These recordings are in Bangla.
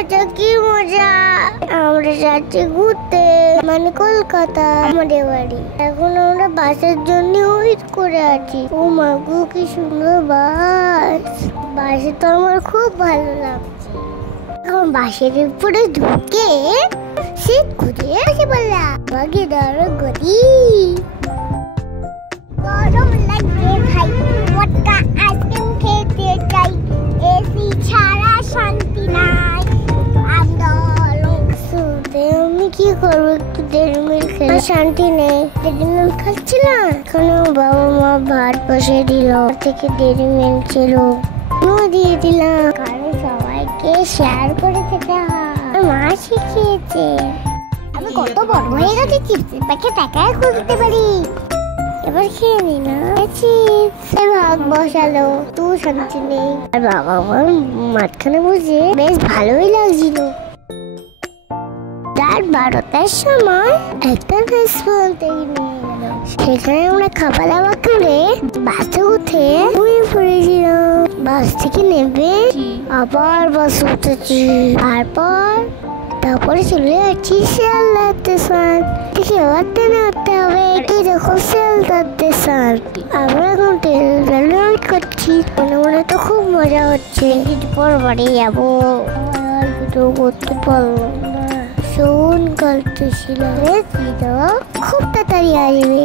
মজা কি মজা। আমরা যাচ্ছি ঘুরতে, মানে কলকাতা আমাদের বাড়ি। এখন আমরা বাসের জন্য ওয়েট করে আছি। ও মা গো, কি সুন্দর বাস। বাসে তো আমার খুব ভালো লাগছে। এখন বাসের উপরে ঢুকে সিট খুঁজে বসে পড়লাম। আগে ধরো গতি। গরম লাগছে ভাই, মটকা আইসক্রিম খেতে চাই। এসি ছাড়া শান্তি নাই। আমি কি করবো, একটু ডেরি মিল্ক খেলে শান্তি নেই। ডেরি মিল্ক খাচ্ছিলাম, এখানে বাবা মা ভাত বসিয়ে দিল, থেকে ডেরি মিল্ক ছিল দিয়ে দিলাম। কারণ সবাইকে শেয়ার করে খেতে হয়, মা শিখিয়েছে। আমি কত বড় হয়ে গেছি, চিপসের প্যাকেট একাই খুলতে পারি। এবার খেয়ে নি না, ভাগ বসালো, তু শান্তি নেই। আর বাবা আমার মাঝখানে বসে বেশ ভালোই লাগছিল। রাত 12টার সময় একটা রেস্টুরেন্টে নিয়ে গেল। সেখানে আমরা খাওয়া দাওয়া করে বাসে উঠে ঘুমিয়ে পড়েছিলাম। বাস থেকে নেবে আবার বাস উঠেছি। তারপরে চলে যাচ্ছি শিয়ালদা স্টেশন। ট্রেনে উঠতে হবে, এই দেখো শিয়ালদা স্টেশন। আমরা এখন ট্রেন ওয়েট করছি। মনে মনে তো খুব মজা হচ্ছে, কিছু পর বাড়ি যাবো। আর কিছু করতে পারবো না, ভীষণ কাঁদতেছিল। খুব তাড়াতাড়ি আসবে।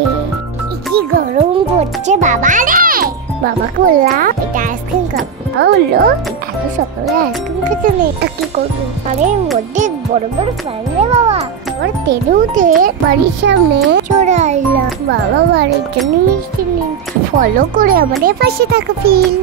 কি গরম পড়ছে বাবা রে। বাবাকে বললাম এটা আইসক্রিম খাবো। বাবা বললো এত সকালে আইসক্রিম খেতে নেই, তা কি করবো? পানের মধ্যে বড় বড় ফ্যান রে বাবা। আবার ট্রেনে উঠে বাড়ির সামনে চলে আসলাম। বাবা বাড়ির জন্য মিষ্টি নিন। ফলো করে আমাদের পাশে থাকা ফিল।